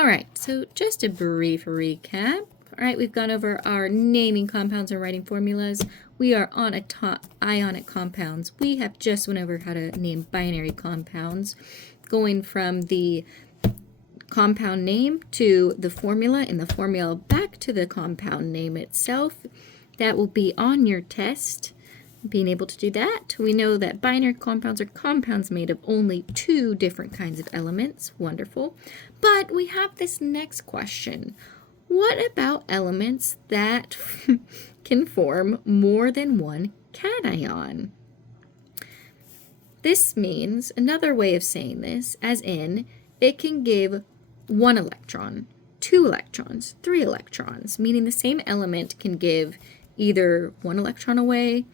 All right, so just a brief recap. All right, we've gone over our naming compounds and writing formulas. We are on ionic compounds. We have just went over how to name binary compounds, going from the compound name to the formula, and the formula back to the compound name itself. That will be on your test. Being able to do that, we know that binary compounds are compounds made of only two different kinds of elements. Wonderful. But we have this next question. What about elements that can form more than one cation? This means, another way of saying this, as in, it can give 1 electron, 2 electrons, 3 electrons, meaning the same element can give either 1 electron away,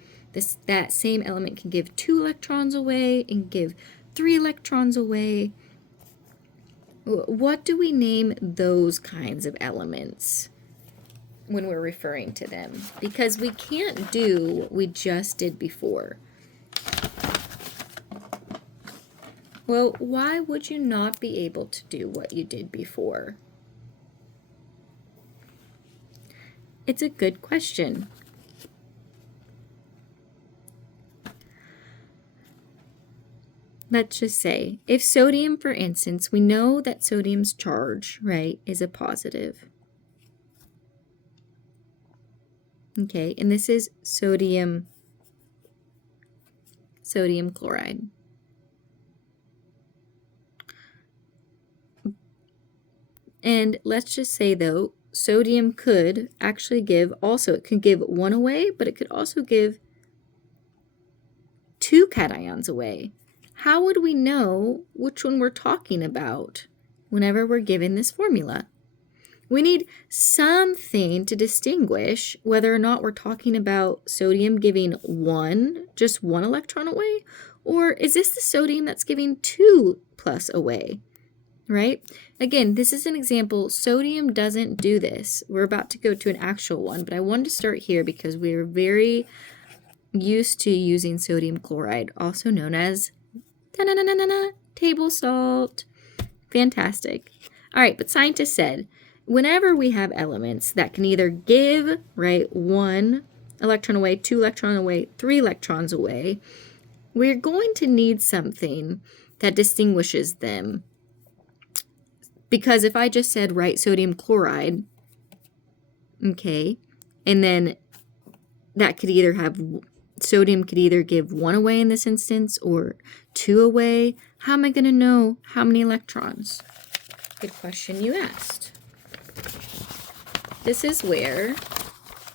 that same element can give 2 electrons away and give 3 electrons away. What do we name those kinds of elements when we're referring to them? Because we can't do what we just did before. Well, why would you not be able to do what you did before? It's a good question. Let's just say, if sodium, for instance, we know that sodium's charge, right, is a positive. Okay, and this is sodium chloride. And let's just say, though, sodium could actually give, also it can give 1 away, but it could also give 2 cations away. How would we know which one we're talking about whenever we're given this formula? We need something to distinguish whether or not we're talking about sodium giving just one electron away, or is this the sodium that's giving 2 plus away, right? Again, this is an example. Sodium doesn't do this. We're about to go to an actual one, but I wanted to start here because we're very used to using sodium chloride, also known as table salt. Fantastic. All right, but scientists said, whenever we have elements that can either give, right, 1 electron away, 2 electrons away, 3 electrons away, we're going to need something that distinguishes them. Because if I just said, right, sodium chloride, okay, and then that could either have, sodium could either give 1 away in this instance or 2 away. How am I going to know how many electrons? Good question you asked. This is where,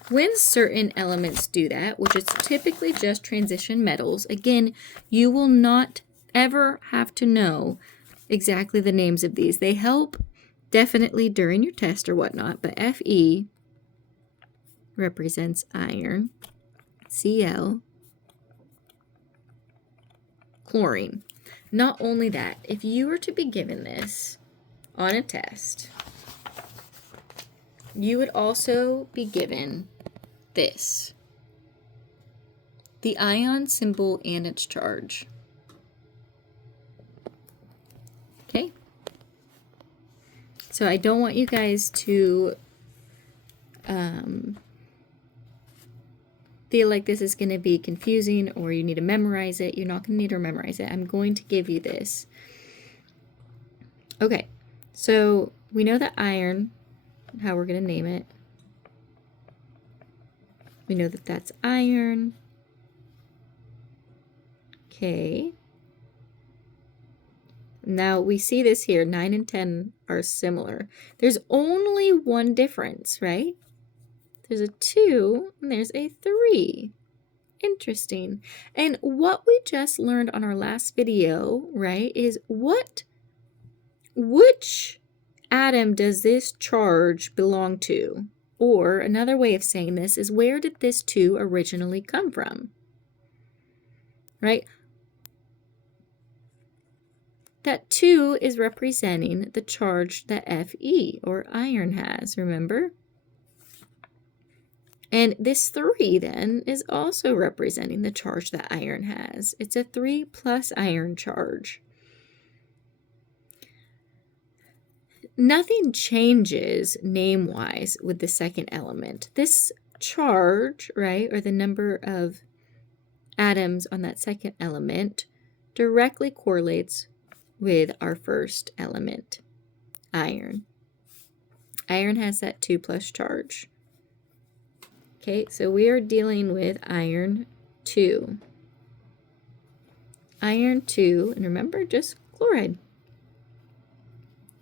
when certain elements do that, which is typically just transition metals, again, you will not ever have to know exactly the names of these. They help definitely during your test or whatnot, but Fe represents iron, Cl, chlorine. Not only that, if you were to be given this on a test, you would also be given this, the ion symbol and its charge. Okay? So I don't want you guys to feel like this is going to be confusing or you need to memorize it. You're not going to need to memorize it. I'm going to give you this. Okay, so we know that iron, how we're going to name it. We know that that's iron. Okay. Now we see this here, 9 and 10 are similar. There's only one difference, right? There's a 2 and there's a 3. Interesting. And what we just learned on our last video, right, is which atom does this charge belong to? Or another way of saying this is, where did this 2 originally come from? Right? That 2 is representing the charge that Fe, or iron, has, remember? And this 3 then is also representing the charge that iron has. It's a 3 plus iron charge. nothing changes name-wise with the second element. This charge, right, or the number of atoms on that second element directly correlates with our first element, iron. Iron has that 2+ charge. Okay, so we are dealing with iron 2. Iron 2, and remember, just chloride.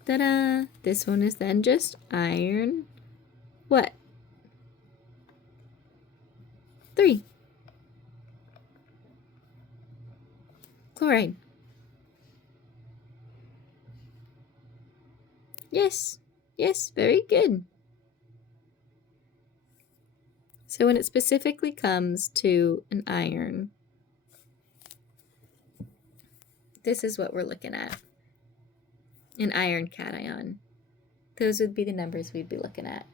Ta-da! This one is then just iron, what? 3. Chloride. Yes, yes, very good. So when it specifically comes to an iron, this is what we're looking at. An iron cation. Those would be the numbers we'd be looking at.